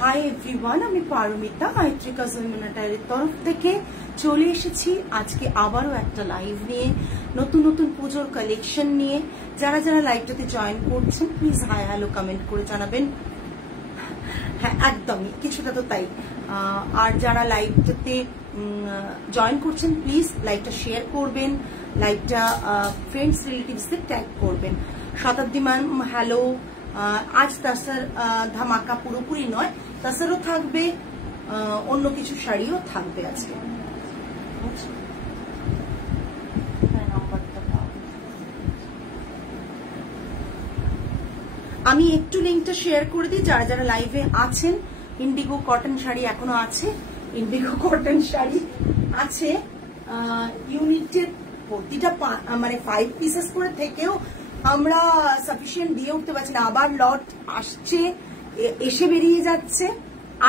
Hi everyone, আমি পারমিতা আইত্রিকা জুলমিনাটারের তরফ থেকে চলে এসেছি আজকে আবারও একটা লাইভ নিয়ে, নতুন নতুন পুজোর কালেকশন নিয়ে। যারা যারা লাইভটাতে জয়েন করছেন প্লিজ হাই হ্যালো কমেন্ট করে জানাবেন। হ্যাঁ, একদমই কিছুটা তো তাই। আর যারা লাইভটাতে জয়েন করছেন প্লিজ লাইভটা শেয়ার করবেন, লাইভটা ফ্রেন্ডস রিলেটিভসদের ট্যাগ করবেন। শতাব্দী ম্যাম হ্যালো। আজ তাসার ধামাকা পুরোপুরি নয়, তাসারও থাকবে, অন্য কিছু শাড়িও থাকবে আজকে। আমি একটু লিঙ্কটা শেয়ার করে দিই যারা যারা লাইভে আছেন। ইন্ডিগো কটন শাড়ি এখনো আছে, ইন্ডিগো কটন শাড়ি আছে ইউনিটের প্রতিটা মানে 5 পিসেস করে থেকেও আমরা সাফিসিয়েন্ট দিয়ে উঠতে পারছি না। আবার লট আসছে, এসে বেরিয়ে যাচ্ছে।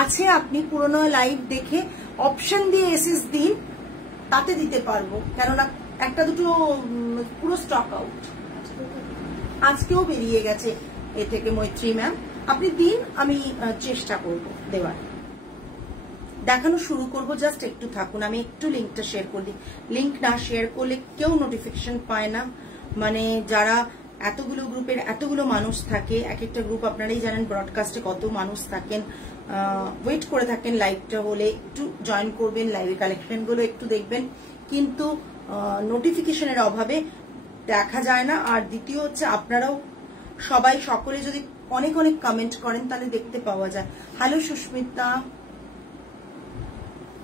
আছে, আপনি পুরোনো লাইভ দেখে অপশন দিয়ে এসএস দিন, তাতে দিতে পারবো, কেননা একটা দুটো পুরো স্টক আউট। আজকেও বেরিয়ে গেছে এ থেকে মৈত্রী ম্যাম, আপনি দিন, আমি চেষ্টা করব দেওয়ার। দেখানো শুরু করব, জাস্ট একটু থাকুন, আমি একটু লিঙ্কটা শেয়ার করে দিই। লিঙ্ক না শেয়ার করলে কেউ নোটিফিকেশন পায় না। মানে যারা এতগুলো গ্রুপের এতগুলো মানুষ থাকে, এক একটা গ্রুপ আপনারাই জানেন ব্রডকাস্টে কত মানুষ থাকেন, ওয়েট করে থাকেন লাইভটা হলে, একটু জয়েন করবেন, লাইভে কালেকশনগুলো একটু দেখবেন, কিন্তু নোটিফিকেশনের অভাবে দেখা যায় না। আর দ্বিতীয় হচ্ছে আপনারাও সবাই সকলে যদি অনেক অনেক কমেন্ট করেন তাহলে দেখতে পাওয়া যায়। হ্যালো সুস্মিতা,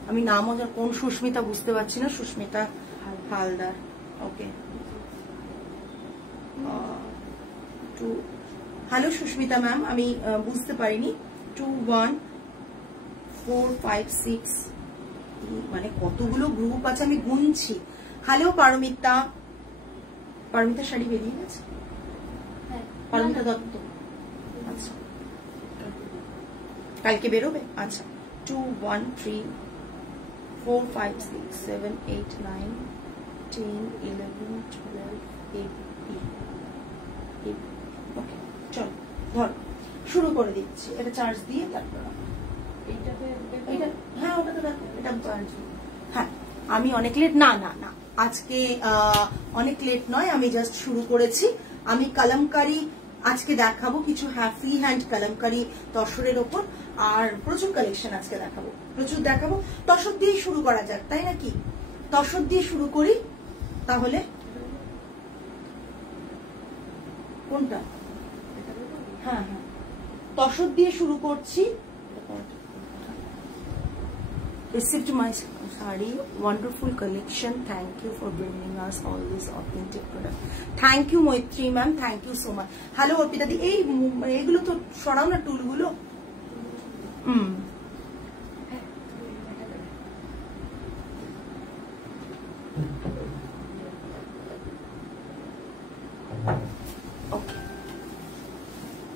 আমি নামও কোন সুস্মিতা বুঝতে পারছি না, সুস্মিতা হালদার, ওকে। হ্যালো সুস্মিতা ম্যাম, আমি বুঝতে পারিনি। 2 1 4 5 6 মানে কতগুলো গ্রুপ আছে আমি গুনছি। হ্যালো পারমিতা, পারমিতা শাড়ি বেরিয়ে গেছে, পারমিতা দত্ত, আচ্ছা কালকে বেরোবে, আচ্ছা। 2 1 3 4 5 6 7 8 9 10 11 12 8 ওকে, চল ধর শুরু করে দিচ্ছি। এটা চার্জ দিয়ে তারপর হ্যাঁ ওটা তো দেখো, এটা চার্জ। হ্যাঁ, আমি অনেক লেট না না না আজকে অনেক লেট নয়, আমি জাস্ট শুরু করেছি। আমি কালামকারি আজকে দেখাবো কিছু, হ্যাঁ ফ্রি হ্যান্ড কালামকারি তসরের ওপর, আর প্রচুর কালেকশন আজকে দেখাবো, প্রচুর দেখাবো। তসর দিয়ে শুরু করা যাক, তাই নাকি? তসর দিয়ে শুরু করি তাহলে। কোনটা? হ্যাঁ হ্যাঁ, তসর দিয়ে শুরু করছি। Received my sari, wonderful collection. Thank you for bringing us all these authentic products. Thank you Moitri ma'am, thank you so much. Hello Arpita দি, এই এগুলো তো সরাও না টুলগুলো। ওকে,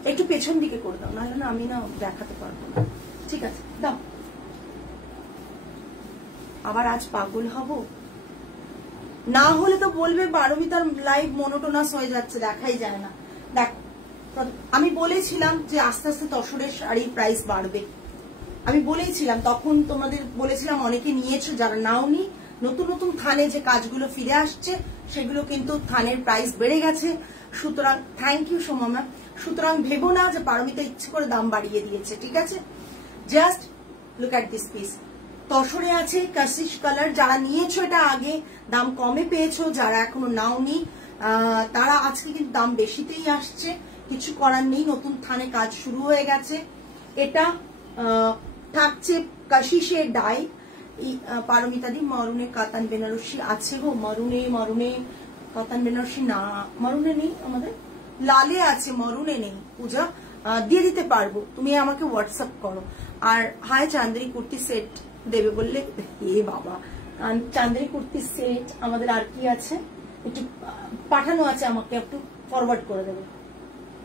একটু পেছন দিকে করে দাও, নাহলে না আমি না দেখাতে পারবো না। ঠিক আছে, দাও। আবার আজ পাগল হব না হলে তো বলবে পারমিতার লাইভ মনোটোনাস হয়ে যাচ্ছে, দেখাই যায় না। দেখো, আমি বলেছিলাম যে আস্তে আস্তে তসরের শাড়ির প্রাইস বাড়বে, আমি বলেছিলাম তখন, তোমাদের বলেছিলাম, অনেকে নিয়েছো, যারা নাওনি। নতুন নতুন থানে যে কাজগুলো ফিরে আসছে সেগুলো কিন্তু থানের প্রাইস বেড়ে গেছে। সুতরাং থ্যাংক ইউ সোমা ম্যাম। সুতরাং ভেবো না যে পারমিতা ইচ্ছে করে দাম বাড়িয়ে দিয়েছে, ঠিক আছে? Just look at this piece. তসরে আছে কাশিশ কালার, যারা নিয়েছো এটা আগে দাম কমে পেয়েছো, যারা এখনো নাওনি তারা আজকে কিন্তু দাম বেশিতেই আসছে, কিছু করার নেই, নতুন থানে কাজ শুরু হয়ে গেছে। এটা থাকছে কাশিশের ডাই। পারমিতা দি মরুনে কাতান বেনারসি আছে গো, মরুনে কাতান বেনারসি না, মরুনে নেই, আমাদের লালে আছে, মরুনে নেই। পূজা দিয়ে দিতে পারবো, তুমি আমাকে হোয়াটসঅ্যাপ করো। আর হাই চান্দেরি কুর্তি সেট দেবে বললে, এ বাবা, চান্দেরি কুর্তি সেট আমাদের আর কি আছে, একটু পাঠানো আছে, আমাকে একটু ফরওয়ার্ড করে দেবে,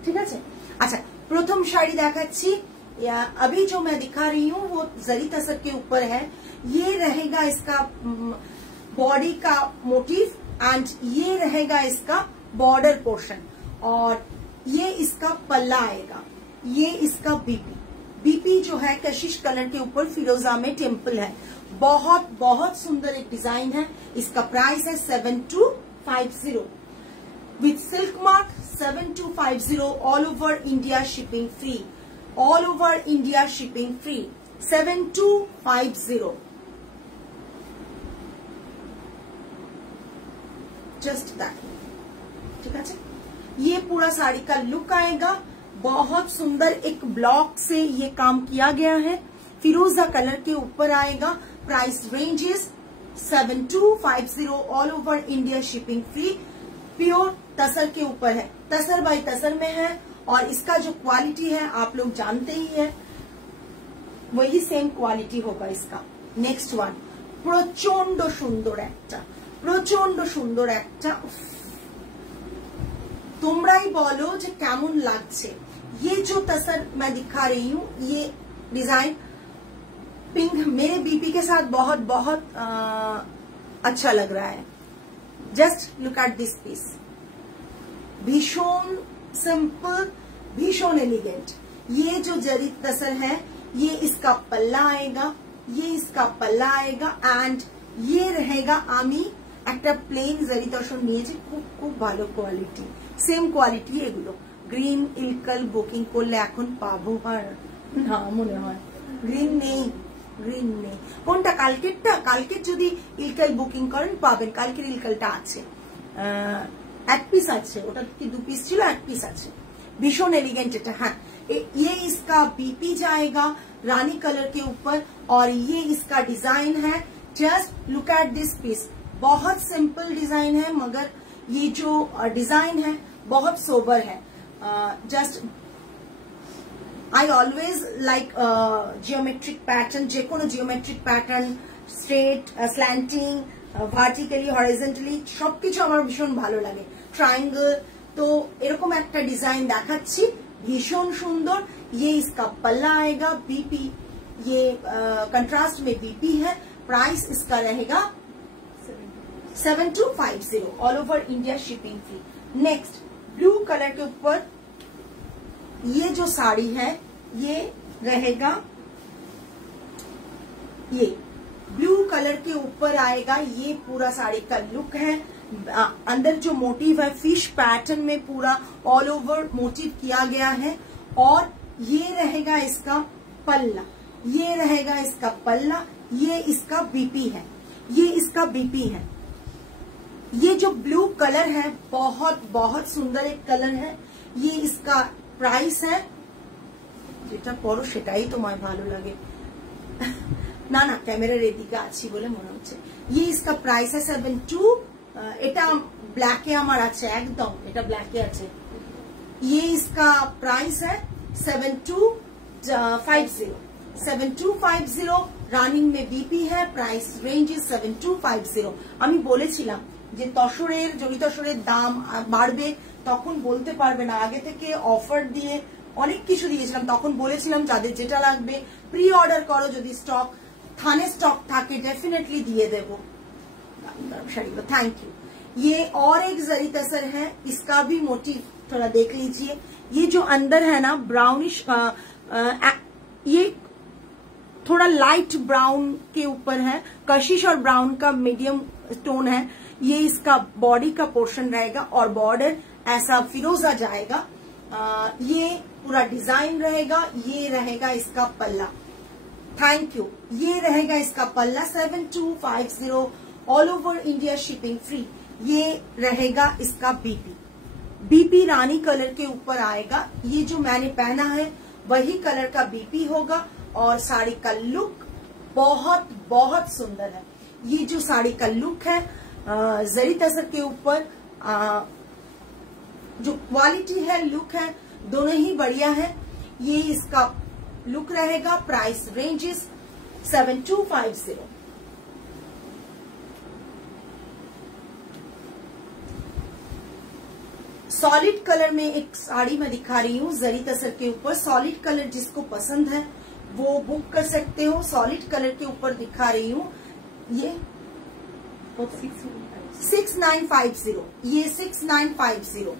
ঠিক আছে? আচ্ছা, প্রথম শাড়ি দেখাচ্ছি। अभी जो मैं दिखा रही हूँ वो जरी तसर के ऊपर है। ये रहेगा इसका बॉडी का मोटिव एंड ये रहेगा इसका बॉर्डर पोर्शन, और ये इसका पल्ला आएगा, ये इसका बीपी बीपी जो है कशिश कलर के ऊपर फिरोजा में टेम्पल है, बहुत बहुत सुंदर एक डिजाइन है। इसका प्राइस है 7250 with silk mark, 7250 all over India shipping free, all over India shipping free 7250। Just that, ठीक है। ये पूरा साड़ी का लुक आएगा, बहुत सुंदर एक ब्लॉक से ये काम किया गया है, फिरोजा कलर के ऊपर आएगा। Price ranges 7250 all over India shipping free, pure tussar के ऊपर है, तसर बाय तसर में है और इसका जो क्वालिटी है आप लोग जानते ही है, वही सेम क्वालिटी होगा इसका। नेक्स्ट वन, प्रचंड सुंदर একটা, প্রচন্ড সুন্দর একটা, তোমরাই বলো যে কেমন লাগছে। ये जो तसर मैं दिखा रही हूँ, ये डिजाइन पिंक मेरे बीपी के साथ बहुत बहुत अच्छा लग रहा है। Just look at this piece, भीषण सिंपल, भीषण एलिगेंट। ये जो जरी तसर है, ये इसका पल्ला आएगा, ये इसका पल्ला आएगा एंड ये रहेगा। आमी একটা প্লেন জারি তসর নিয়েছি, খুব খুব ভালো কোয়ালিটি, সেম কোয়ালিটি এগুলো। গ্রিন ইলকাল বুকিং করলে এখন পাবো আর না মনে হয়, গ্রিন নেই, গ্রিন নেই। কোনটা? কালকেরটা? কালকের যদি ইলকাল বুকিং করেন পাবেন, কালকের ইলকালটা আছে, এক পিস আছে, ওটা কি 2 পিস ছিল, 1 পিস আছে। भीषण एलिगेंट এটা। हाँ, ये इसका बीपी जाएगा रानी कलर के ऊपर और ये इसका डिजाइन है। Just look at this piece, बहुत सिंपल डिजाइन है मगर ये जो डिजाइन है बहुत सोबर है। Just I always like geometric pattern, जेकोनो geometric pattern, straight, slanting, vertically, horizontally সবকিছু আমার ভীষণ ভালো লাগে। ট্রায়াঙ্গল, तो এরকম একটা ডিজাइन দেখাচ্ছি, भीषण सुंदर। ये इसका पल्ला आएगा, बीपी ये कंट्रास्ट में बीपी है। प्राइस इसका रहेगा 7250 all over India shipping free. Next, blue colour के ऊपर ये जो साड़ी है ये रहेगा, ये ब्लू कलर के ऊपर आएगा। ये पूरा साड़ी का लुक है, अंदर जो मोटिव है फिश पैटर्न में पूरा ऑल ओवर मोटिव किया गया है और ये रहेगा इसका पल्ला, ये रहेगा इसका पल्ला, ये इसका बीपी है, ये इसका बीपी है। ये जो ब्लू कलर है बहुत बहुत सुंदर एक कलर है। ये इसका प्राइस है, যেটা পরো সেটাই তোমায় ভালো লাগে না না ক্যামেরার এদিকে আছি বলে মনে হচ্ছে। ये इसका प्राइस है 72। এটা ব্ল্যাকে আমার আছে, একদম এটা ব্ল্যাকে আছে। ये इसका प्राइस है 7250, 7250 রানিং में बीपी है। Price range is 7250। আমি বলেছিলাম যে তসরের, জরি তসরের দাম বাড়বে, তখন বলতে পারবে না, আগে থেকে অফার দিয়ে অনেক কিছু দিয়েছিলাম, তখন বলেছিলাম যাদের যেটা লাগবে প্রি অর্ডার করো, যদি স্টক থানে স্টক থাকে डेफिनेटली दिए देवो। Thank you. ये और एक जरी तसर है, इसका भी मोटिव थोड़ा देख लीजिए। ये जो अंदर है ना ब्राउनिश, ये थोड़ा लाइट ब्राउन के ऊपर है, कशिश और ब्राउन का मीडियम टोन है। ये इसका बॉडी का पोर्शन रहेगा और बॉर्डर ऐसा फिरोजा जाएगा। ये पूरा डिजाइन रहेगा। ये रहेगा इसका पल्ला। Thank you. ये रहेगा इसका पल्ला 7250 all over India shipping free. ये रहेगा इसका बीपी, बीपी रानी कलर के ऊपर आएगा। ये जो मैंने पहना है वही कलर का बीपी होगा और साड़ी का लुक बहुत बहुत सुंदर है। ये जो साड़ी का लुक है जरी तसर के ऊपर, जो क्वालिटी है, लुक है, दोनों ही बढ़िया है। ये इसका लुक रहेगा। Price range is 7250। Solid colour में एक साड़ी मैं दिखा रही हूँ जरी तसर के ऊपर। सॉलिड कलर जिसको पसंद है वो बुक कर सकते हो। सॉलिड कलर के ऊपर दिखा रही हूँ। ये 6950, ये 6950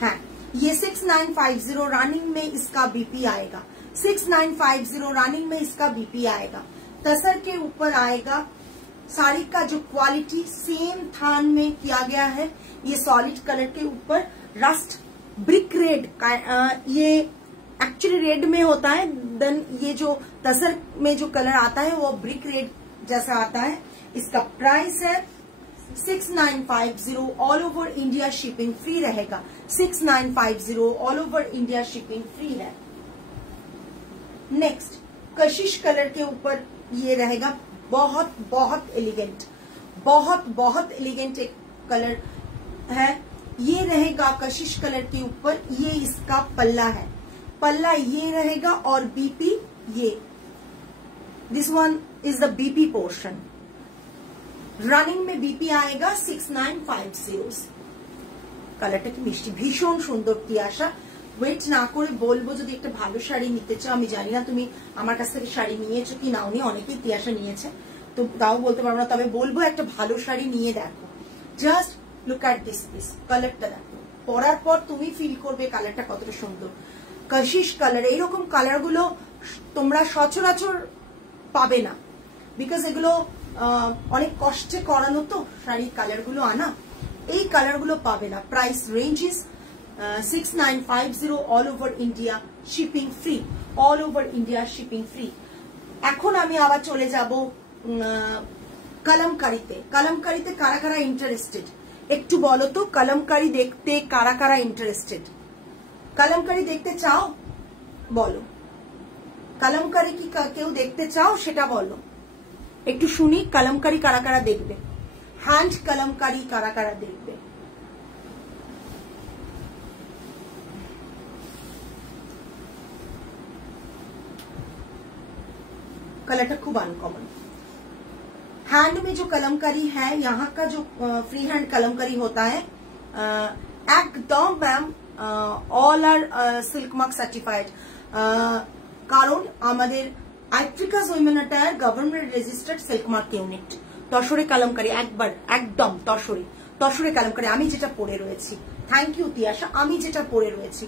है। ये 6950 रनिंग में इसका बीपी आएगा। 6950 रनिंग में इसका बीपी आएगा। तसर के ऊपर आएगा। साड़ी का जो क्वालिटी सेम थान में किया गया है, ये सॉलिड कलर के ऊपर रस्ट ब्रिक रेड का, ये एक्चुअली रेड में होता है, देन ये जो तसर में जो कलर आता है वो ब्रिक रेड जैसा आता है। इसका प्राइस है 6950, all over India shipping free रहेगा। 6950 all over India shipping free है। नेक्स्ट कशिश कलर के ऊपर ये रहेगा, बहुत बहुत एलिगेंट, बहुत एलिगेंट एक कलर है। ये रहेगा कशिश कलर के ऊपर, ये इसका पल्ला है, पल्ला ये रहेगा और बीपी ये, this one is the BP portion. Running में बीपी आएगा 6950। কালারটা কি মিষ্টি, ভীষণ সুন্দর তিয়াশা। ওয়েট না করে বলবো যদি একটা ভালো শাড়ি নিতে চাও, আমি জানি না তুমি আমার কাছ থেকে শাড়ি নিয়েছো কি নাওনি, অনেকেই তিয়াশা নিয়েছে তো তাও বলতে পারবো না, তবে বলবো একটা ভালো শাড়ি নিয়ে দেখো। Just look at this piece, কালারটা দেখো, পরার পর তুমি ফিল করবে কালারটা কতটা সুন্দর। কশিশ কালার, এইরকম কালার গুলো তোমরা সচরাচর পাবে না, বিকজ এগুলো অনেক কষ্টে করানো তো শাড়ির কালার গুলো আনা, এই কালার গুলো পাবে না। Price range is 6950 all over India shipping free, all over India shipping free. এখন আমি আবার চলে যাব কলমকারীতে। কলমকারীতে কারা কারা ইন্টারেস্টেড একটু বলো তো, কলমকারী দেখতে কারা কারা ইন্টারেস্টেড? কলমকারী দেখতে চাও বলো, কলমকারী কি কেউ দেখতে চাও সেটা বলো, একটু শুনি। কলমকারী কারা কারা দেখবে, হ্যান্ড কলমকারী কারা কারা দেখবে? कलर खूब अनकॉमन। हैंड में जो कलमकारी है, यहाँ का जो फ्री हैंड कलमकारी होता है एकदम ma'am all are silk mark certified, कारण आमादेर आइट्रिकास women attire government registered silk mark unit. तसरे कलमकारी একবার একদম তসরে কলমকারী আমি যেটা পরে রয়েছি, থ্যাংক ইউ তিয়াশা, আমি যেটা পরে রয়েছি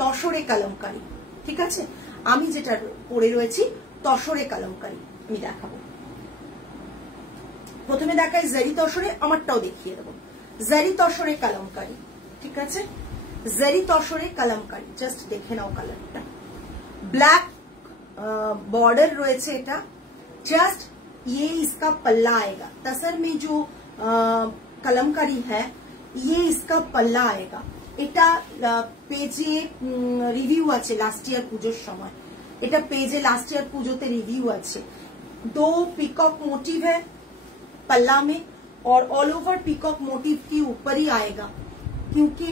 তসরে কলমকারী, ঠিক আছে, আমি যেটা পরে রয়েছি তসরে কলমকারী আমি দেখাবো। প্রথমে দেখাই জারি তসরে, আমারটাও দেখিয়ে দেবো। জারি তসরে কলমকারী, ঠিক আছে, জারি তসরে কলমকারী, জাস্ট দেখে নাও কালারটা। ব্ল্যাক बॉर्डर রয়েছে এটা, जस्ट ये इसका पल्ला आएगा। तसर में जो कलमकारी है ये इसका पल्ला आएगा। এটা পেজে রিভিউ আছে লাস্ট ইয়ার পুজোর সময়, এটা पेजे लास्ट ईयर पूजोते रिव्यू अच्छे। 2 पीकॉक मोटिव है पल्ला में और ऑल ओवर पीकॉक मोटिव के ऊपर ही आएगा, क्योंकि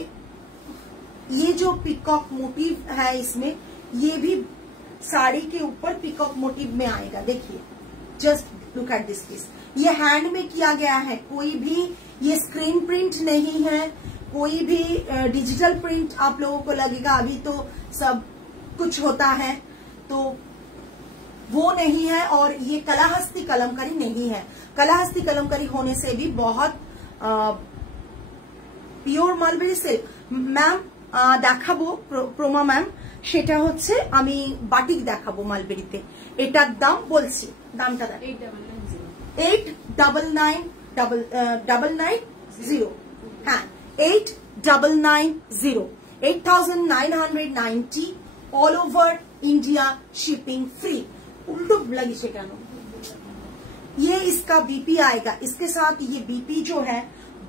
ये जो पीकॉक मोटिव है इसमें, ये भी साड़ी के ऊपर पीकॉक मोटिव में आएगा। देखिए just look at this piece, ये हैंड में किया गया है, कोई भी ये स्क्रीन प्रिंट नहीं है, कोई भी डिजिटल प्रिंट आप लोगों को लगेगा अभी तो सब कुछ होता है, तो वो नहीं है। और ये कलाहस्ती कलमकारी नहीं है, कलाहस्ती कलमकारी होने से भी बहुत পিওর মালবেরি সিল্ক। ম্যাম দেখাবো প্রমা ম্যাম, সেটা হচ্ছে আমি বাটিক দেখাবো মালবেরিতে। এটার দাম বলছি, দামটা দেখ 8990, হ্যাঁ 8990, 8990 all over India shipping free. उल्टू लगी से क्या, ये इसका बीपी आएगा, इसके साथ ये बीपी जो है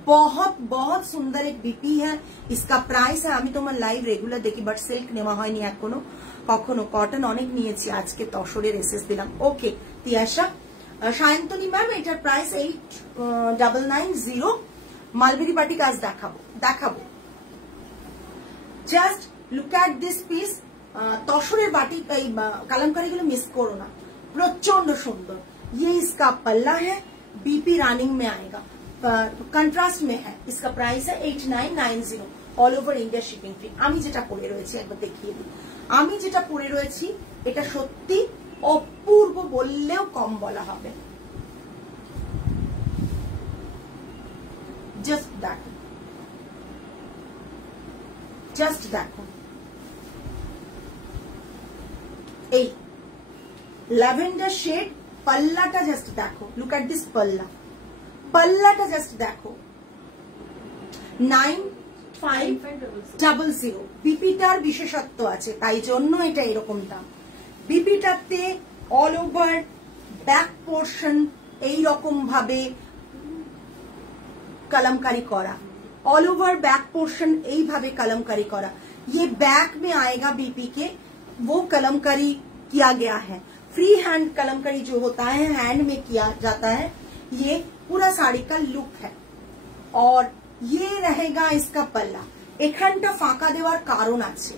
बहुत बहुत सुंदर एक बीपी है। इसका प्राइस है, আমি তোমার লাইভ রেগুলার দেখি বাট সিল্ক নেওয়া হয়নি এখনো, কখনো কটন অনেক নিয়েছি, আজকে তসরের এসএস দিলাম। ওকে তিয়াশা, সায়ন্তনী ম্যাম এটার প্রাইস 8990। মালবেরি বাটিক আজ দেখাবো। Just look at this piece. তসরের বাটিক এই কলমকারি গুলো মিস করো না, प्रचंड सुंदर। ये इसका पल्ला है, बीपी रनिंग में आएगा, कंट्रास्ट में है। इसका प्राइस है 8990 all over India shipping free. আমি যেটা পরে রয়েছি একবার দেখিয়ে দিই, আমি যেটা পরে রয়েছি এটা সত্যি অপূর্ব বললেও কম বলা হবে। জাস্ট দেখো এই ল্যাভেন্ডার শেড, পাল্লাটা জাস্ট দেখো, লুক এট দিস পাল্লা, পাল্লাটা জাস্ট দেখো, 9500। বিপিটার বিশেষত্ব আছে, তাই জন্য এটা এরকম দাম। বিপিটাতে অল ওভার ব্যাক পোর্শন এইরকম ভাবে कलमकारी करा, ऑल ओवर बैक पोर्शन यही भावे कलमकारी करा। ये बैक में आएगा बीपी के, वो कलमकारी किया गया है। फ्री हैंड कलमकारी जो होता है हैंड में किया जाता है, ये पूरा साड़ी का लुक है। और ये रहेगा इसका पल्ला। एखानटा फाঁকা দেওয়ার কারণ আছে,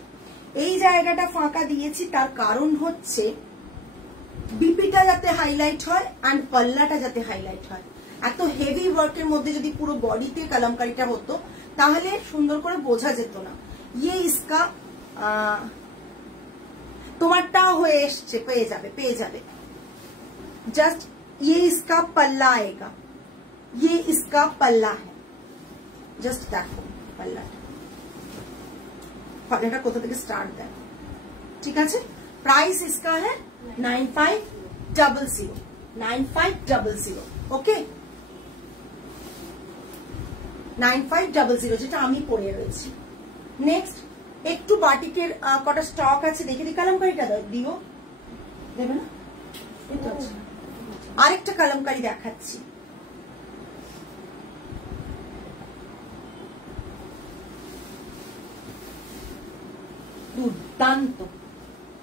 এই জায়গাটা ফাঁকা দিয়েছি তার কারণ হচ্ছে বিপিটা যাতে হাইলাইট হয় এন্ড পাল্লাটা যাতে হাইলাইট হয়। এত হেভি ওয়ার্কের মধ্যে যদি পুরো বডিতে কলমকারিটা হতো তাহলে সুন্দর করে বোঝা যেত না। ये इसका তোমারটা হয়ে এসছে, পেয়ে যাবে। जस्ट ये इसका पल्ला आएगा, ये इसका पल्ला है। जस्ट देखो पल्लाटा कोथा থেকে स्टार्ट देखो, ठीक है। प्राइस इसका है 9500, ओके 9500 যেটা আমি পরে রয়েছি। নেক্সট একটু বাটিকের কটা স্টক আছে দেখে দিই, কলমকারিটা দিও, দেবে না? আরেকটা কলমকারি দেখাচ্ছি, দুর্দান্ত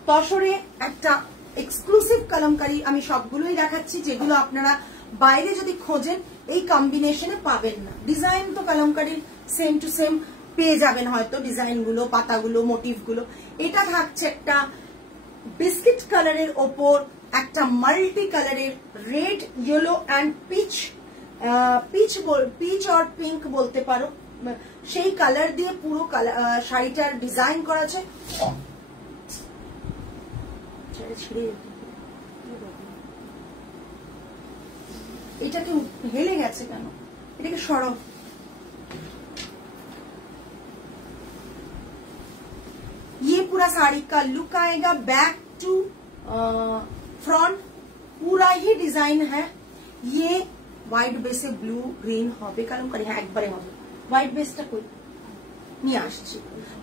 তসরে একটা এক্সক্লুসিভ কলমকারি। আমি সবগুলোই দেখাচ্ছি যেগুলো আপনারা বাইরে যদি খোঁজেন এই কম্বিনেশনে পাবেন না। ডিজাইন তো কলমকারির সেম টু সেম পেয়ে যাবেন হয়তো, ডিজাইন গুলো, পাতাগুলো, মোটিভ গুলো। এটা থাকছে একটা বিস্কিট কালারের ওপর একটা মাল্টি কালারের red, yellow and peach, peach আর পিঙ্ক বলতে পারো, সেই কালার দিয়ে পুরো শাড়িটার ডিজাইন করা আছে। এটাকে হেলে গেছে কেন, এটাকে সরব। ये पूरा साड़ी का लुक आएगा, बैक टू फ्रंट पूरा ही डिजाइन है। ये व्हाइट बेस से ब्लू ग्रीन হবে কলমকারি, হ্যাঁ একবারে হবে। হোয়াইট বেসটা কই নিয়ে আসছি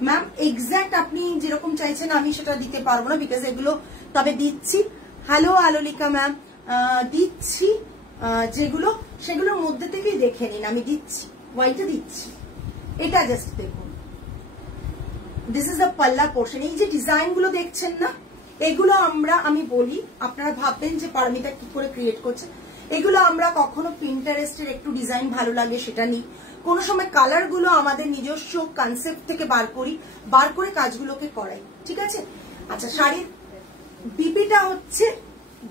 ম্যাম, এক্স্যাক্ট আপনি যেরকম চাইছেন আমি সেটা দিতে পারবো না, বিকজ এগুলো তবে দিচ্ছি। হ্যালো আলোলিকা ম্যাম, দিচ্ছি যেগুলো সেগুলোর মধ্যে থেকেই দেখে নিন, আমি দিচ্ছি, হোয়াইটে দিচ্ছি। এটা জাস্ট দেখুন, দিস ইজ দ্য পাল্লা পোর্শন। এই যে ডিজাইন গুলো দেখছেন না, এগুলো আমি বলি, আপনারা ভাববেন যে পারমিতা কি করে ক্রিয়েট করছে। এগুলো আমরা কখনো পিন্টারেস্টের একটু ডিজাইন ভালো লাগে সেটা নিই, কোন সময় কালার গুলো আমাদের নিজস্ব কনসেপ্ট থেকে বার করে কাজগুলোকে করাই, ঠিক আছে। আচ্ছা, শাড়ির বিপিটা হচ্ছে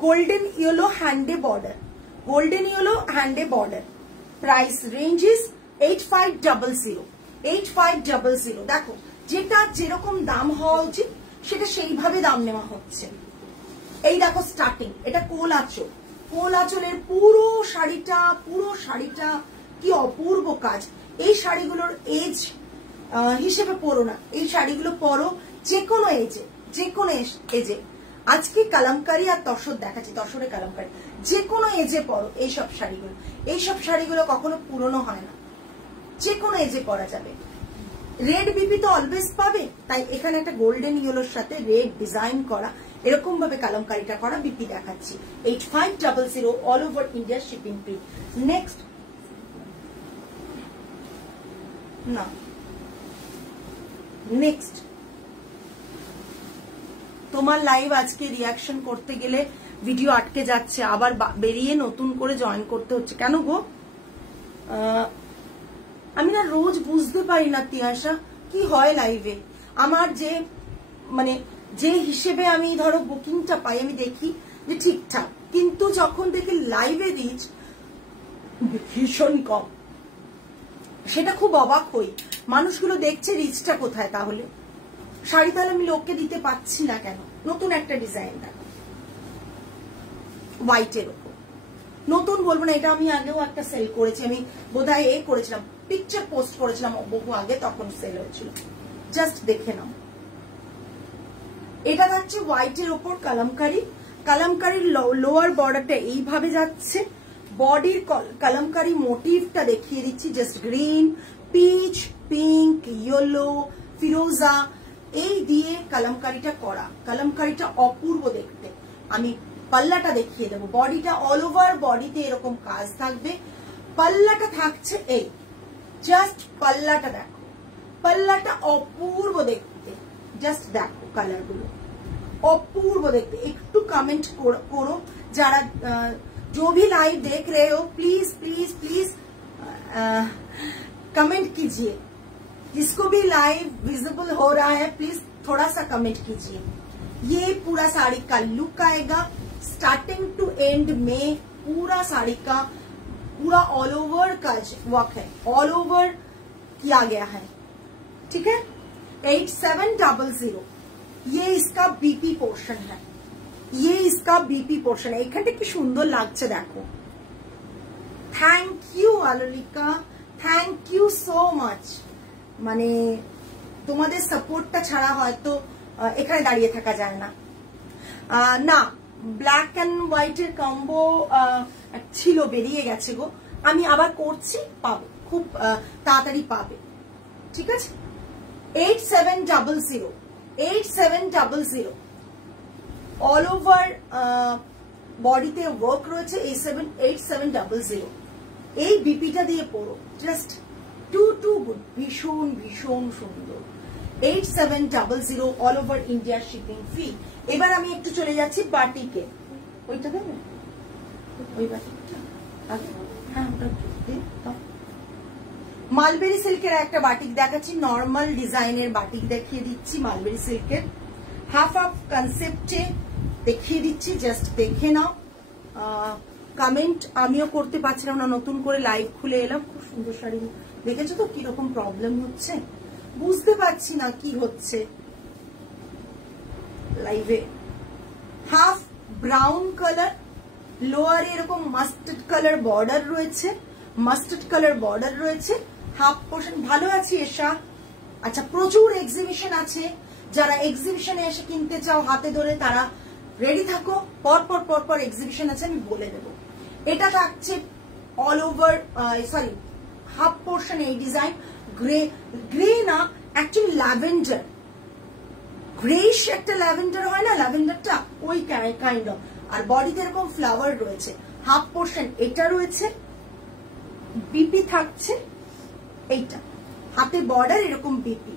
গোল্ডেন ইয়েলো হ্যান্ডে বর্ডার, গোল্ডেন ইয়েলো হ্যান্ডে বর্ডার। Price range is 8500। দেখো যেটা যেরকম দাম হওয়া উচিত সেটা সেইভাবে দাম নেওয়া হচ্ছে। এই দেখো স্টার্টিং, এটা কোল আঁচল, কোল আঁচলের পুরো শাড়িটা কি অপূর্ব কাজ। এই শাড়িগুলোর এজ হিসেবে পরো না, এই শাড়িগুলো পরো যে কোনো এজে। আজকে কলমকারি আর তসর দেখাচ্ছি, তসরে কলমকারি, যে কোনো এজে পরো এইসব শাড়িগুলো কখনো পুরনো হয় না, যে কোনো এজে পরা যাবে। রেড বিপি তো অলওয়েজ পাবে, তাই এখানে একটা গোল্ডেন ইয়েলোর সাথে রেড ডিজাইন করা, এরকম ভাবে কলমকারিটা করা বিপি দেখাচ্ছি। 8500 all over India shipping free. Next না, নেক্সট তোমার লাইভ আজকে রিয়াকশন করতে গেলে ভিডিও আটকে যাচ্ছে, আবার বেরিয়ে নতুন করে জয়েন করতে হচ্ছে কেন গো? আমি না রোজ বুঝতে পারি না তিয়াশা কি হয় লাইভে। আমার যে হিসেবে আমি ধরো বুকিংটা পাই, আমি দেখি যে ঠিকঠাক, কিন্তু যখন দেখি লাইভে রিচ ভীষণ কম, সেটা খুব অবাক হই। মানুষগুলো দেখছে রিচটা কোথায়, তাহলে শাড়ি তাহলে আমি লোককে দিতে পারছি না কেন? নতুন একটা ডিজাইন দেখো হোয়াইটের ওপর, নতুন বলবো না, এটা আমি আগেও একটা সেল করেছি, আমি বোধহয় করেছিলাম, পিকচার পোস্ট করেছিলাম বহু আগে, তখন সেল হয়েছিল, জাস্ট দেখে নাও। এটা থাকছে হোয়াইটের ওপর কালামকারি। কালামকারির লোয়ার বর্ডারটা এইভাবে যাচ্ছে। বডির কালামকারি মোটিভটা দেখিয়ে দিচ্ছি, just green, peach, pink, yellow, ফিরোজা এই দিয়ে কালামকারিটা করা। কালামকারিটা অপূর্ব দেখতে। আমি পাল্লাটা দেখিয়ে দেবো। বডিটা অল ওভার বডিতে এরকম কাজ থাকবে। পাল্লাটা থাকছে এই, জাস্ট পাল্লাটা দেখো, পাল্লাটা অপূর্ব দেখতে। জাস্ট দেখো কালারগুলো অপূর্ব দেখতে। একটু कमेंट करो যারা जो भी लाइव देख रहे हो, प्लीज प्लीज प्लीज कमेंट कीजिए। जिसको भी लाइव विजिबल हो रहा है प्लीज थोड़ा सा कमेंट कीजिए। ये पूरा साड़ी का लुक आएगा स्टार्टिंग टू एंड में। पूरा साड़ी का पूरा ऑल ओवर का वर्क है, ऑल ओवर किया गया है, ठीक है। 8700 ये इसका बीपी पोर्शन है, ये इसका बीपी पोर्शन है। এখানটা কি সুন্দর লাগছে দেখো। Thank you Alolika, thank you so much. মানে তোমাদের সাপোর্টটা ছাড়া হয়তো এখানে দাঁড়িয়ে থাকা যায় না। না, ব্ল্যাক অ্যান্ড হোয়াইটের কম্বো ছিল, বেরিয়ে গেছে গো। আমি আবার করছি, পাবে, খুব তাড়াতাড়ি পাবে, ঠিক আছে। 8700 8700 অল ওভার বডিতে ওয়ার্ক রয়েছে। 8700 এই বিপিটা দিয়ে পড়ো, জাস্ট টু গুড, ভীষণ ভীষণ সুন্দর। 8700 all over India shipping free. এবার আমি একটু চলে যাচ্ছি বাটিকে। ওইটা দেবে, ওই বাটিকটা, হ্যাঁ ওটা দাও। মালবেরি সিল্কের একটা বাটিক দেখাচ্ছি, নর্মাল ডিজাইনের বাটিক দেখিয়ে দিচ্ছি। মালবেরি সিল্কের হাফ অফ কনসেপ্টে দেখিয়ে দিচ্ছি, জাস্ট দেখে নাও। কমেন্ট আমিও করতে পারছিলাম না, নতুন করে লাইভ খুলে এলাম। খুব সুন্দর শাড়ি দেখেছো তো কিরকম প্রবলেম হচ্ছে, বুঝতে পারছি না কি হচ্ছে লাইভে। হাফ ব্রাউন কালার, লোয়ারে এরকম মাস্টার্ড কালার বর্ডার রয়েছে, মাস্টার্ড কালার বর্ডার রয়েছে। হাফ পোর্শন ভালো আছে এসা। আচ্ছা, প্রচুর এক্সিবিশন আছে, যারা এক্সিবিশনে এসে কিনতে চাও হাতে ধরে তারা রেডি থাকো। পর এক্সিবিশন আছে, আমি বলে দেবো। এটা থাকছে all over, sorry half portion এই ডিজাইন। গ্রে না, অ্যাকচুয়ালি ল্যাভেন্ডার, গ্রেইশ একটা ল্যাভেন্ডার হয় না, ল্যাভেন্ডারটা ওই কাইন্ড অফ। আর বডিতে এরকম ফ্লাওয়ার রয়েছে। হাফ পোর্শন এটা রয়েছে, বিপি থাকছে এইটা, হাতে বর্ডার এরকম বিপি।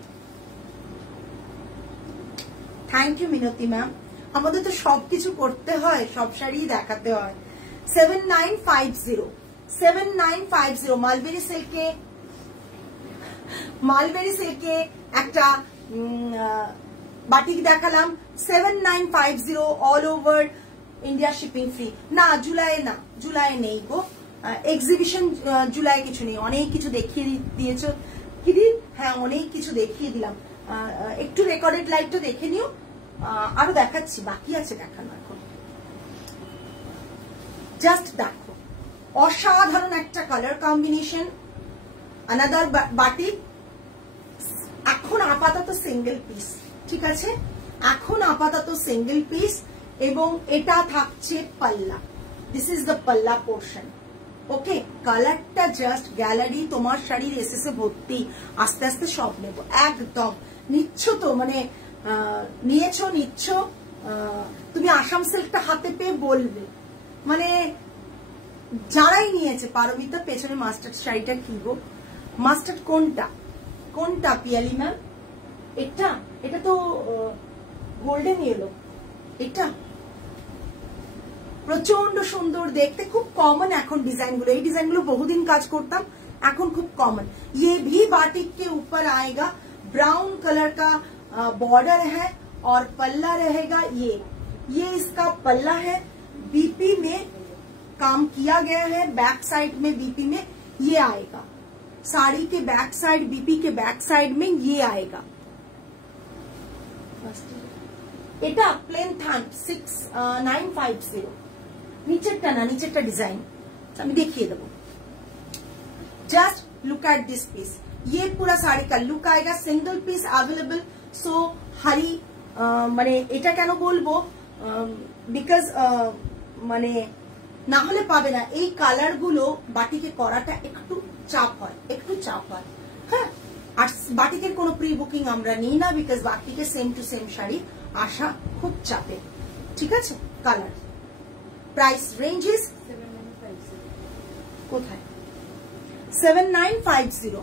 Thank you Minati ma'am. আমাদের তো সবকিছু করতে হয়, সব শাড়ি দেখাতে হয়। 7950 মালবেরি সিল্কে একটা বাটিক দেখালাম। 7950 all over India shipping free. না জুলাই নেই গো, এক্সিবিশন জুলাই কিছু নেই। অনেক কিছু দেখিয়ে দিয়েছো কি দি, হ্যাঁ অনেক কিছু দেখিয়ে দিলাম। একটু রেকর্ডেড লাইভটা দেখে নিও, আরো দেখাচ্ছি, বাকি আছে দেখানো এখন। জাস্ট দেখো, অসাধারণ একটা কালার কম্বিনেশন। Another batik. এখন আপাতত সিঙ্গেল পিস, ঠিক আছে, এখন আপাতত সিঙ্গেল পিস। এবং এটা থাকছে পাল্লা, দিস ইজ দ্য পাল্লা পোর্শন। ওকে, কালারটা জাস্ট গ্যালারি, তোমার শাড়ির এসেসে ভর্তি। আস্তে আস্তে সব নেবো একদম। নিচ্ছ তো, মানে নিচ্ছ। তুমি আসাম সিল্কটা হাতে পেয়ে বলবে, মানে যারাই নিয়েছে। পারমিতা পেছনে মাস্টার্ড শাড়িটা কি গো, মাস্টার্ড কোনটা পিয়ালি ম্যাম? এটা তো গোল্ডেন ইয়েলো। এটা প্রচন্ড সুন্দর দেখতে, খুব কমন এখন ডিजाइनগুলো। এই ডিजाइनগুলো বহুদিন কাজ করতাম, এখন খুব कॉमन। ये भी बाटिक के ऊपर आएगा, ब्राउन कलर का बॉर्डर है और पल्ला रहेगा। ये इसका पल्ला है, बीपी में काम किया गया है। बैक साइड में बीपी में ये आएगा, साड़ी के बैक साइड, बीपी के बैक साइड में ये आएगा। এটা প্লেন থান 6950। নিচেরটা না, নিচেরটা ডিজাইন আমি দেখিয়ে দেবো। Just look at this piece, ये पूरा साड़ी का लुक आएगा। सिंगल पीस अवेलेबल, सो हरी মানে এটা কেন বলবো, বিকজ মানে না হলে পাবে না। এই কালার গুলো বাটিকে করাটা একটু চাপ হয়, একটু চাপ হয়। হ্যাঁ, আর বাটিকের কোনো প্রি বুকিং আমরা নিই না, বিকজ বাটিকে সেম টু সেম শাড়ি আসা খুব চাপে। ঠিক আছে, কালার প্রাইস রেঞ্জেস কোথায় 7950।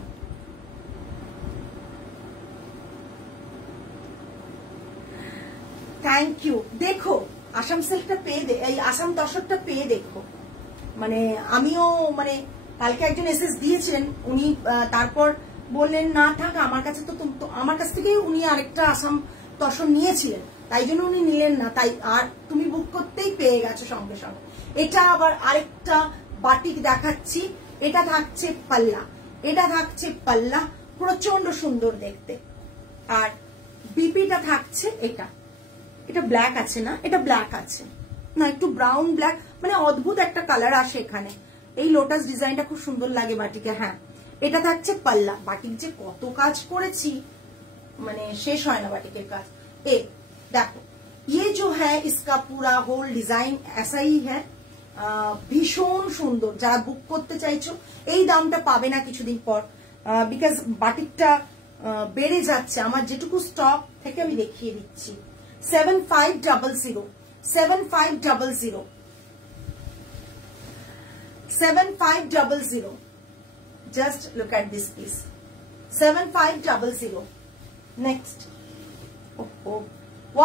Thank you. দেখো আসাম সিল্কটা পেয়ে এই আসাম তসরটা পেয়ে দেখো, মানে আমিও মানে কালকে একজন এসএস দিয়েছেন উনি, তারপর বললেন না থাক আমার কাছে তো আমার কাছ থেকে উনি আরেকটা আসাম তসর নিয়েছিলেন, তাই জন্য উনি নিলেন না, তাই আর তুমি বুক করতেই পেয়ে গেছো সঙ্গে সঙ্গে। এটা আবার আরেকটা বাটিক দেখাচ্ছি, এটা থাকছে পাল্লা, এটা থাকছে পাল্লা, প্রচন্ড সুন্দর দেখতে। আর বিপিটা থাকছে এটা, এটা ব্ল্যাক আছে না, এটা ব্ল্যাক আছে না, একটু ব্রাউন ব্ল্যাক, মানে অদ্ভুত একটা কালার আসে এখানে। এই লোটাস ডিজাইনটা খুব সুন্দর লাগে বাটিকে। হ্যাঁ, এটা থাকছে পাল্লা। বাটিক যে কত কাজ করেছি মানে শেষ হয় না বাটিকের কাজ। ए देखो ये जो है इसका पूरा होल डिजाइन ऐसा ही है, ভীষণ সুন্দর। যারা বুক করতে চাইছো এই দামটা পাবে না কিছুদিন পর, বিকজ বাটিকটা বেড়ে যাচ্ছে। আমার যেটুকু স্টক থেকে আমি দেখিয়ে দিচ্ছি। 7500 7500 7500 just look at this piece 7500 next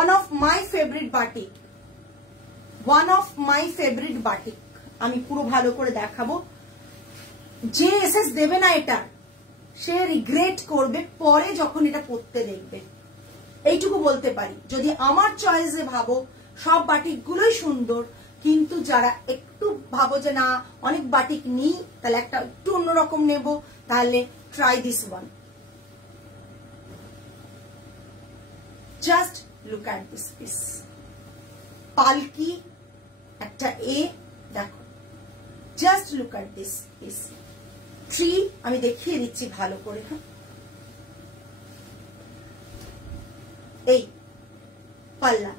one of my favorite batik, one of my favorite batik আমি পুরো ভালো করে দেখাবো। যে এসএস দেবে না এটা সে রিগ্রেট করবে পরে যখন এটা পড়তে দেখবে, এইটুকু বলতে পারি। যদি আমার চয়েসে ভাবো সব বাটিক গুলোই সুন্দর, কিন্তু যারা একটু ভাবো যে না অনেক বাটিক নিই তাহলে একটা একটু অন্যরকম নেব, তাহলে try this one. Just look at this piece, পালকি একটা এ দেখো, just look at this piece. Tree আমি দেখিয়ে দিচ্ছি ভালো করে। হ্যাঁ, এই পাল্লা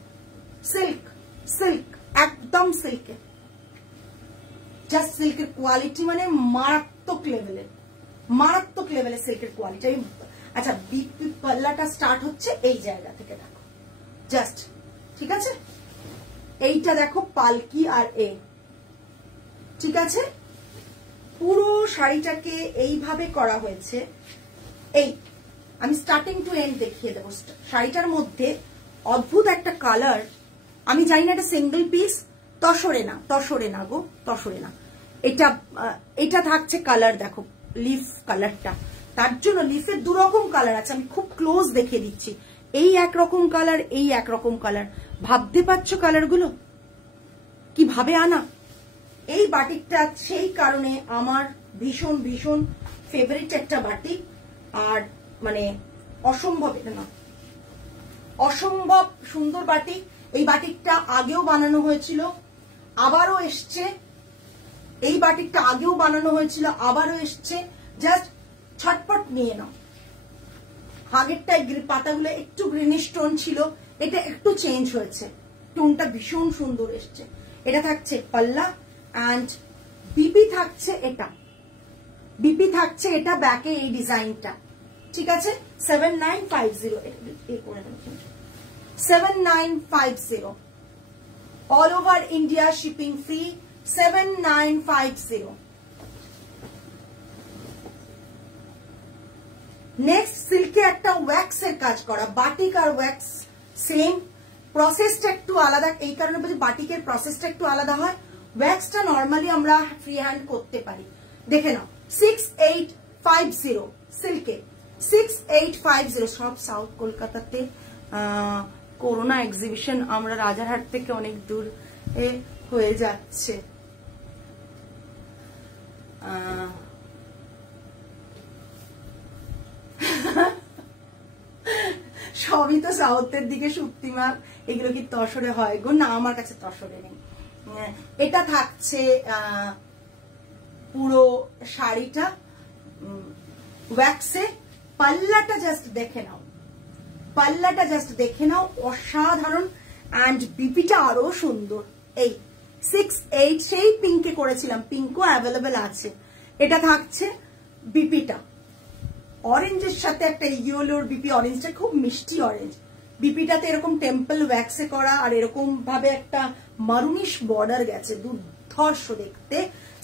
সিল্ক, সিল্ক একদম সিল্কে, জাস্ট সিল্কের কোয়ালিটি মানে মারাত্মক লেভেলের, মারাত্মক লেভেলের সিল্কের কোয়ালিটি। আচ্ছা, বিপি পাল্লাটা স্টার্ট হচ্ছে এই জায়গা থেকে দেখো, জাস্ট ঠিক আছে। এইটা দেখো পালকি আর এ, ঠিক আছে। পুরো শাড়িটাকে এইভাবে করা হয়েছে। এই আমি স্টার্টিং টু এন্ড দেখিয়ে দেবো। শাড়িটার মধ্যে অদ্ভুত একটা কালার, আমি জানি না এটা সিঙ্গেল পিস, তসরে না, তসরে না গো, তসরে না। এটা থাকছে কালার দেখো, লিফ কালারটা, তার জন্য লিফের দুরকম কালার আছে, আমি খুব ক্লোজ দেখিয়ে দিচ্ছি। এই একরকম কালার, এই একরকম কালার, ভাবতে পারছো কালারগুলো কিভাবে আনা। এই বাটিকটা সেই কারণে আমার ভীষণ ভীষণ ফেভারিট একটা বাটিক, আর মানে অসম্ভব, এটা না অসম্ভব সুন্দর বাটিক। এই বাটিকটা আগেও বানানো হয়েছিল, আবারও এসছে। এই বাটিকটা আগেও বানানো হয়েছিল, আবারও এসছে। জাস্ট ছটপট নিয়ে নাও। আগেরটায় পাতাগুলো একটু গ্রিনিশ টোন ছিল, এটা একটু চেঞ্জ হয়েছে, টোনটা ভীষণ সুন্দর এসছে। এটা থাকছে পাল্লা অ্যান্ড বিপি থাকছে এটা, বিপি থাকছে এটা ব্যাকে এই ডিজাইনটা, ঠিক আছে। 7950 7950 all over India shipping free. 7950। Next সিল্কে একটা ওয়্যাক্স এর কাজ করা, বাটিক আর ওয়্যাক্স সেম, প্রসেসটা একটু আলাদা। এই কারণে বলছি বাটিকের প্রসেসটা একটু আলাদা হয়, ওয়্যাক্সটা নর্মালি আমরা ফ্রি হ্যান্ড করতে পারি। দেখে নাও 6850 সিল্কে, 6850। সব সাউথ কলকাতাতে করোনা এক্সিবিশন আমরা রাজারহাট থেকে অনেক দূর হয়ে যাচ্ছে। সবই তো সাউথের দিকে, সুপ্তিমা এগুলো কি তসরে হয় গো? না, আমার কাছে তসরে নেই। এটা থাকছে পুরো শাড়িটা ওয়্যাক্সে, পাল্লাটা জাস্ট দেখে নাও, পাল্লাটা জাস্ট দেখে নাও, অসাধারণ। অ্যান্ড বিপিটা আরো সুন্দর। এই 6-8 সেই পিঙ্কে করেছিলাম, পিঙ্কও অ্যাভেলেবেল আছে। এটা থাকছে বিপিটা অরেঞ্জের সাথে একটা ইয়েলোর বিপি, অরেঞ্জটা খুব মিষ্টি অরেঞ্জ। বিপিটাতে এরকম টেম্পল ওয়্যাক্সে করা আর এরকম ভাবে একটা মারুনিশ বর্ডার গেছে, দুর্ধর্ষ দেখতে।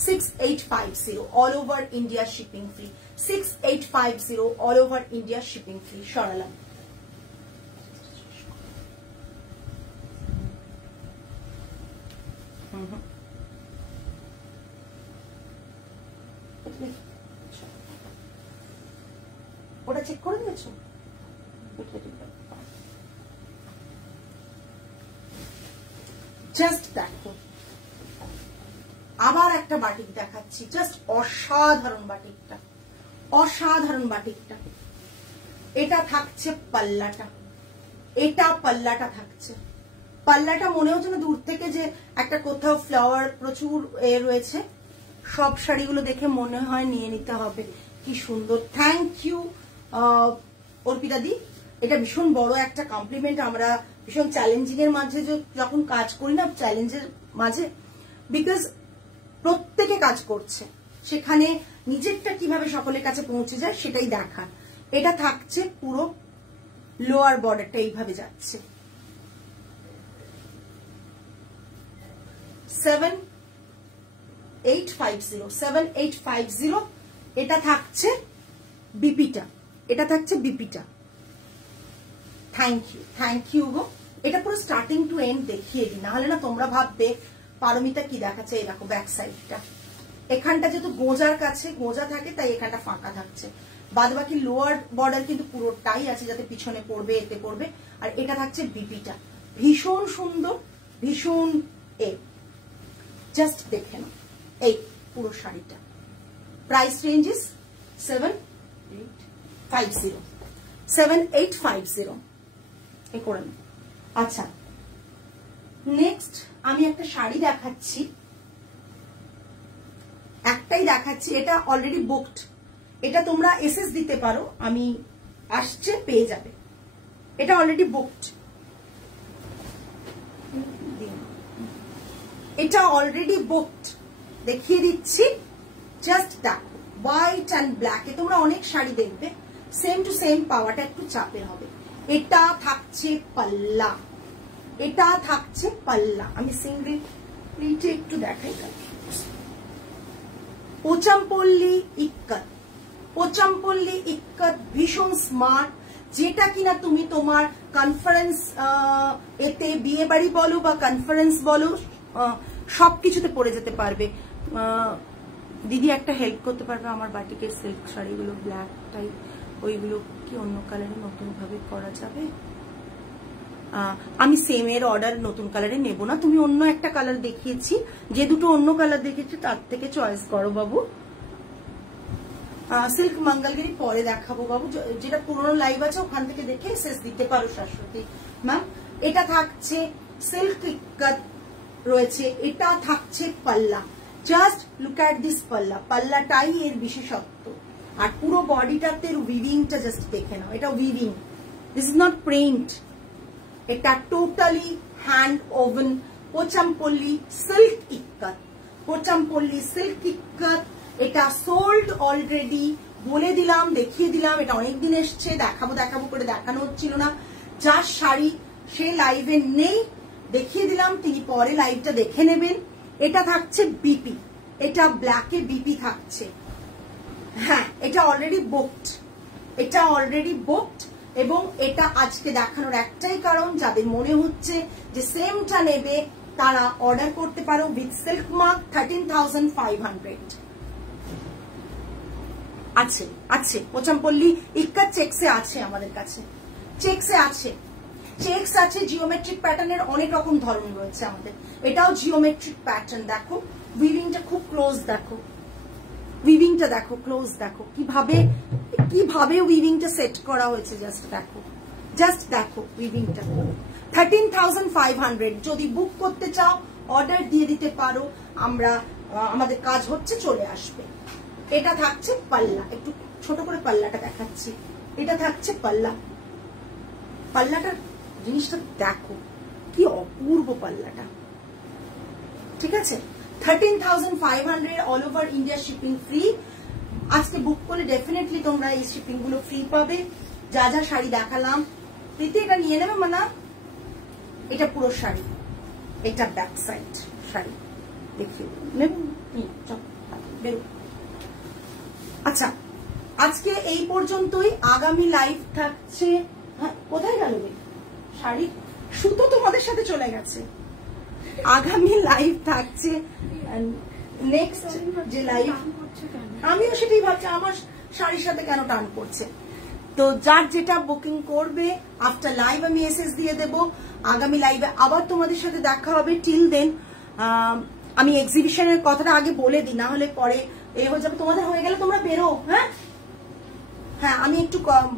6850 all over India shipping free. 6850 all over India shipping free. সরালাম। ওটা চেক করে দিয়েছো? জাস্ট দেখো, আবার একটা বাটিক দেখাচ্ছি, জাস্ট অসাধারণ বাটিকটা, অসাধারণ বাটিকটা। এটা থাকছে পাল্লাটা, এটা পাল্লাটা থাকছে। পাল্লাটা মনে হচ্ছে না দূর থেকে যে একটা কোথাও ফ্লাওয়ার প্রচুর রয়েছে। সব শাড়িগুলো দেখে মনে হয় নিয়ে নিতে হবে। কি সুন্দর। থ্যাংক ইউ অর্পিতা দি, এটা ভীষণ বড় একটা কমপ্লিমেন্ট। আমরা ভীষণ চ্যালেঞ্জিং এর মাঝে যখন কাজ করি না, চ্যালেঞ্জের মাঝে, বিকজ প্রত্যেকে কাজ করছে, সেখানে নিজেরটা কিভাবে সকলের কাছে পৌঁছে যায় সেটাই দেখার। এটা থাকছে পুরো লোয়ার বর্ডারটা এইভাবে যাচ্ছে। 7850 এটা থাকছে বিপিটা, এটা থাকছে বিপিটা। Thank you go. এটা পুরো স্টার্টিং টু এন্ড দেখিয়ে দিই, নাহলে না তোমরা ভাববে পারমিতা কি দেখাচ্ছে। এই দেখো ব্যাক সাইডটা, এখানটা যেহেতু গোজার কাছে গোজা থাকে তাই এখানটা ফাঁকা থাকছে, বাদ বাকি লোয়ার বর্ডার কিন্তু পুরোটাই আছে, যাতে পিছনে পড়বে, এতে পড়বে। আর এটা থাকছে বিপিটা, ভীষণ সুন্দর, ভীষণ জাস্ট দেখে নাও এই পুরো শাড়িটা। প্রাইস রেঞ্জ ইজ 7850 এই করে নাও। আচ্ছা, নেক্সট আমি একটা শাড়ি দেখাচ্ছি, একটাই দেখাচ্ছি। এটা অলরেডি বুকড, এটা তোমরা এসএস দিতে পারো, আমি আসছে পেয়ে যাবে। এটা অলরেডি বুকড, এটা অলরেডি বুকড, দেখিয়ে দিচ্ছি। জাস্ট দেখো, হোয়াইট অ্যান্ড ব্ল্যাক এ তোমরা অনেক শাড়ি দেখবে, সেম টু সেম পাওয়াটা একটু চাপের হবে। এটা থাকছে পাল্লা, এটা থাকছে পাল্লা। আমি সিঙ্গেল প্লিটে একটু দেখাই। পোচামপল্লী ইক্কত, পোচামপল্লী ইক্কত ভীষণ স্মার্ট, যেটা কিনা তুমি তোমার কনফারেন্স এতে, বিয়ে বাড়ি বলো বা কনফারেন্স বলো, সবকিছুতে পরে যেতে পারবে। দিদি একটা হেল্প করতে পারবে? আমার বাটিকের সিল্ক শাড়িগুলো ব্ল্যাক টাইপ, ওইগুলো কি অন্য কালারে নতুন ভাবে করা যাবে? আমি সেম এর অর্ডার নতুন কালারে নেব না, তুমি অন্য একটা কালার দেখিয়েছি, যে দুটো অন্য কালার দেখেছি তার থেকে চয়েস করো বাবু। সিল্ক মঙ্গলগিরি পরে দেখাবো বাবু, যেটা পুরনো লাইভ আছে ওখান থেকে দেখে শেষ দিতে পারো শাশ্বতী ম্যাম। এটা থাকছে সিল্ক ইক্কত রয়েছে, এটা থাকছে পাল্লা। জাস্ট লুক অ্যাট দিস পাল্লা, পাল্লাটাই এর বিশেষত্ব। আর পুরো বডিটাতে উইভিংটা জাস্ট দেখে নাও, এটা weaving, this is not print, এটা totally hand woven Pochampally silk ikat. Pochampally silk ikat এটা সোল্ড অলরেডি, বলে দিলাম, দেখিয়ে দিলাম। এটা অনেকদিন এসছে, দেখাবো দেখাবো করে দেখানো হচ্ছিল না। যার শাড়ি সে লাইভে নেই, দেখিয়ে দিলাম, তিনি পরে লাইভটা দেখে নেবেন। এটা থাকছে বিপি, এটা ব্ল্যাকে বিপি থাকছে। হ্যাঁ, এটা অলরেডি বুকড, এটা অলরেডি বুকড। এবং এটা আজকে দেখানোর একটাই কারণ, যাদের মনে হচ্ছে যে সেমটা নেবে তারা অর্ডার করতে পারো উইথ সিল্ক মার্ক। 13,500 আছে, আছে পোচামপল্লী ইক্কত চেকসে আছে, আমাদের কাছে চেকসে আছে, চেকস আছে। জিওমেট্রিক প্যাটার্নের অনেক রকম ধরন রয়েছে আমাদের, এটাও জিওমেট্রিক প্যাটার্ন। দেখো উইভিংটা খুব ক্লোজ, দেখো উইভিংটা দেখো, ক্লোজ দেখো কিভাবে কিভাবে উইভিংটা সেট করা হয়েছে। জাস্ট দেখো, জাস্ট দেখো উইভিংটা। 13,500 যদি বুক করতে চাও অর্ডার দিয়ে দিতে পারো, আমরা আমাদের কাজ হচ্ছে, চলে আসবে। এটা থাকছে পাল্লা, একটু ছোট করে পাল্লাটা দেখাচ্ছি। এটা থাকছে পাল্লা, পাল্লাটা জিনিসটা দেখো কি অপূর্ব পাল্লাটা, ঠিক আছে। 13,500 all over India shipping free. আজকে বুক করলে ডেফিনেটলি তোমরা এই শিপিং গুলো ফ্রি পাবে। যা যা শাড়ি দেখালাম প্রীতি এটা নিয়ে নেবে মানা, এটা পুরো শাড়ি, এটা ব্যাক সাইড শাড়ি দেখিয়ে নেব। আচ্ছা আজকে এই পর্যন্তই, আগামী লাইভ থাকছে। হ্যাঁ কোথায় গেল শাড়ি, সুতো তোমাদের সাথে চলে গেছে। আগামী লাইভ থাকছে নেক্সট যে লাইভ, আমিও সেটাই ভাবছি আমার শাড়ির সাথে কেন টান করছে। তো যার যেটা বুকিং করবে আফটার লাইভ আমি এসএস দিয়ে দেব। আগামী লাইভে আবার তোমাদের সাথে দেখা হবে। টিল দেন আমি এক্সিবিশনের কথাটা আগে বলে দিই, না হলে পরে এ হয়ে যাবে। তোমাদের হয়ে গেলে তোমরা বেরো। হ্যাঁ হ্যাঁ আমি একটু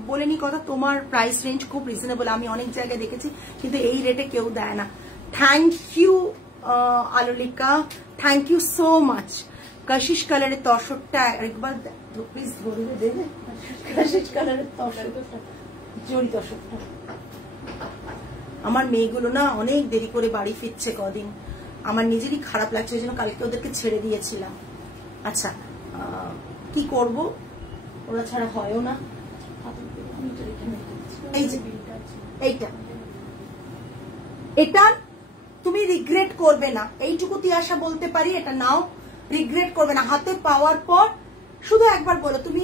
বলে নি কথা, তোমার প্রাইস রেঞ্জ খুব রিজনেবল, আমি অনেক জায়গায় দেখেছি কিন্তু এই রেটে কেউ দেয় না। Thank you Alolika, thank you so much. কশিশ কালারের তসরটা একবার প্লিজ ধরে দেবে, কশিশ কালারের তসরটা, জড়ি তসরটা। আমার মেয়েগুলো না অনেক দেরি করে বাড়ি ফিরছে কদিন, আমার নিজেরই খারাপ লাগছে, ওই জন্য কালকে ওদেরকে ছেড়ে দিয়েছিলাম। আচ্ছা কি করব, ওরা ছাড়া হয়ও না। এই যে এইটা, এটা তুমি রিগ্রেট করবে না, এইটুকু তিয়াশা বলতে পারি। এটা নাও, রিগ্রেট করবে না। হাতে পাওয়ার পর শুধু একবার বলো, তুমি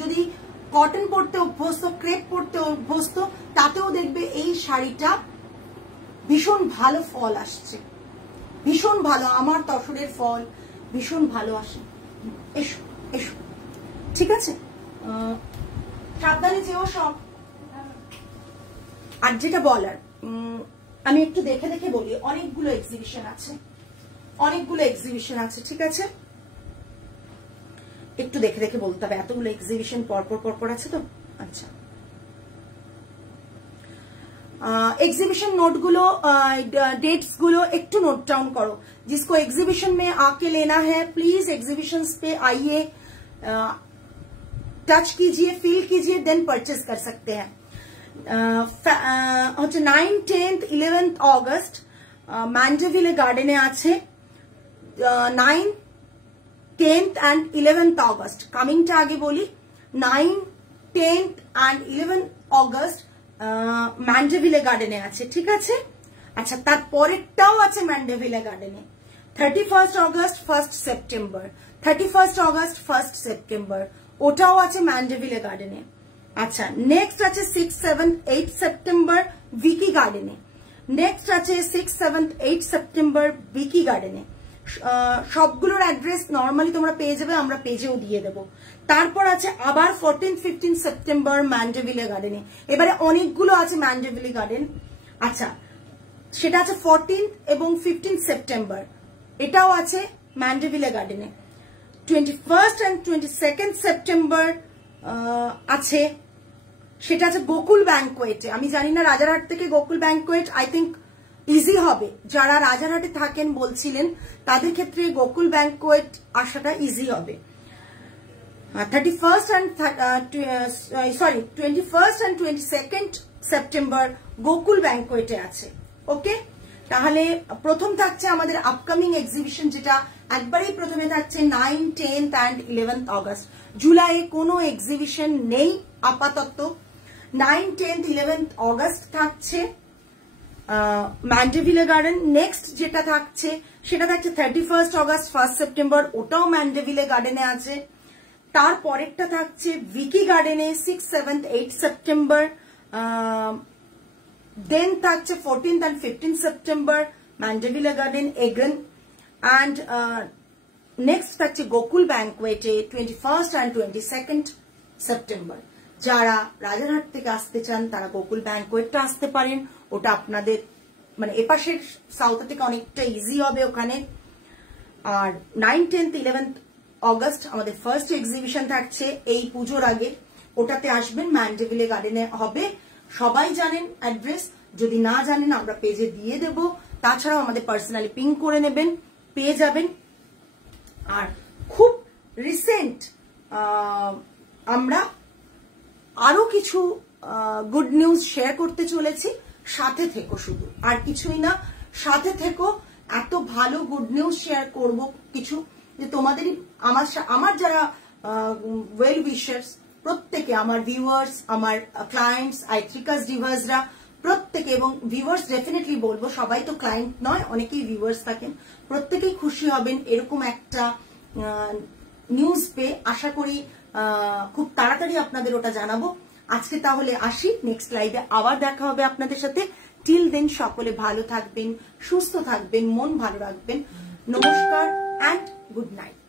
যদি কটন পরতে অভ্যস্ত, ক্রেপ পরতে অভ্যস্ত, তাতেও দেখবে এই শাড়িটা ভীষণ ভালো ফল আসছে, ভীষণ ভালো। আমার তসরের ফল ভীষণ ভালো আসে। এসো এসো, ঠিক আছে, সাবধানে যেও সব। আর যেটা বলার, আমি একটু দেখে দেখে বলি, অনেকগুলো এক্সিবিশন আছে, অনেকগুলো এক্সিবিশন আছে, ঠিক আছে, একটু দেখে দেখে বলতে হবে, এতগুলো এক্সিবিশন পরপর আছে তো। আচ্ছা एग्जीबिशन नोट गुलो डेट्स गुलो एक टू नोट डाउन करो। जिसको एग्जीबिशन में आके लेना है प्लीज एग्जीबिशन पे आइए, टच कीजिए, फील कीजिए, देन परचेज कर सकते हैं। 9, 10, 11 অগস্ট ম্যান্ডেভিলে গার্ডেনে আছে। 9, 10 and 11 অগস্ট, কামিংটা আগে বলি। 9, 10 and 11 অগস্ট ম্যান্ডেভিলে গার্ডেনে আছে, ঠিক আছে। আচ্ছা তারপরেরটাও আছে ম্যান্ডেভিলে গার্ডেনে, 31 অগস্ট 1 সেপ্টেম্বর, 31 অগস্ট 1 সেপ্টেম্বর ওটাও আছে ম্যান্ডেভিলে গার্ডেনে। আচ্ছা নেক্সট আছে 6, 7, 8 সেপ্টেম্বর ভিকি গার্ডেনে। নেক্সট আছে 6, 7, 8 সেপ্টেম্বর ভিকি গার্ডেনে। সবগুলোর অ্যাড্রেস নর্মালি তোমরা পেয়ে যাবে, আমরা পেজেও দিয়ে দেবো। তারপর আছে আবার 14, 15 সেপ্টেম্বর ম্যান্ডেভিলে গার্ডেনে। এবারে অনেকগুলো আছে ম্যান্ডেভিলে গার্ডেন। আচ্ছা সেটা আছে 14 এবং 15 সেপ্টেম্বর, এটাও আছে ম্যান্ডেভিলে গার্ডেনে। 21 and 22 সেপ্টেম্বর আছে, সেটা আছে গোকুল ব্যাংকোয়েটে। আমি জানি না রাজারহাট থেকে Gokul banquet I think easy হবে, যারা রাজারহাটে থাকেন বলছিলেন তাদের ক্ষেত্রে গোকুল ব্যাংকোয়েট আসাটা ইজি হবে। 21 and 22 সেপ্টেম্বর গোকুল ব্যাংকোয়েটে আছে। ওকে, তাহলে প্রথম থাকছে আমাদের আপকামিং এক্সিবিশন, যেটা একবারেই প্রথমে থাকছে 9, 10 and 11 অগস্ট। জুলাইয়ে কোনো এক্সিবিশন নেই আপাতত। 9, 10, 11 অগস্ট থাকছে ম্যান্ডেভিলে গার্ডেন। নেক্সট যেটা থাকছে সেটা থাকছে 31 অগস্ট 1 সেপ্টেম্বর, ওটাও ম্যান্ডেভিলে গার্ডেনে আছে। তারপরেরটা থাকছে ভিকি গার্ডেনে 6, 7, 8 সেপ্টেম্বর। দেন থাকছে 14 and 15 September Mandeville garden again. And next থাকছে গোকুল ব্যাংকোয়েটে 21 and 22 সেপ্টেম্বর। যারা রাজারহাট থেকে আসতে চান তারা গোকুল ব্যাংকোয়েটটা আসতে পারেন, ওটা আপনাদের মানে এপাশের সাউথ থেকে অনেকটা ইজি হবে ওখানে। আর 9, 10, 11 অগস্ট আমাদের ফার্স্ট এক্সিবিশন থাকছে এই পুজোর আগে, ওটাতে আসবেন, ম্যান্ডেভিলে গার্ডেনে হবে। সবাই জানেন অ্যাড্রেস, যদি না জানেন আমরা পেজে দিয়ে দেব, তাছাড়াও আমাদের পার্সোনালি পিং করে নেবেন, পেয়ে যাবেন। আর খুব রিসেন্ট আমরা আরো কিছু গুড নিউজ শেয়ার করতে চলেছি, সাথে থেকো, শুধু আর কিছুই না, সাথে থেকো। এত ভালো গুড নিউজ শেয়ার করব কিছু, যে তোমাদেরই আমার যারা ওয়েল উইশার্স প্রত্যেকে, আমার ভিউয়ার্স, আমার ক্লায়েন্টস, আইথ্রিকাস ডিভার্সরা প্রত্যেকে, এবং ভিউয়ার্স ডেফিনেটলি বলবো, সবাই তো ক্লায়েন্ট নয়, অনেকেই ভিউয়ার্স থাকেন, প্রত্যেকেই খুশি হবেন এরকম একটা নিউজ পেয়ে। আশা করি খুব তাড়াতাড়ি আপনাদের ওটা জানাবো। আজকে তাহলে আসি, নেক্সট লাইভে আবার দেখা হবে আপনাদের সাথে। টিল দেন সকলে ভালো থাকবেন, সুস্থ থাকবেন, মন ভালো রাখবেন। নমস্কার অ্যান্ড গুড নাইট।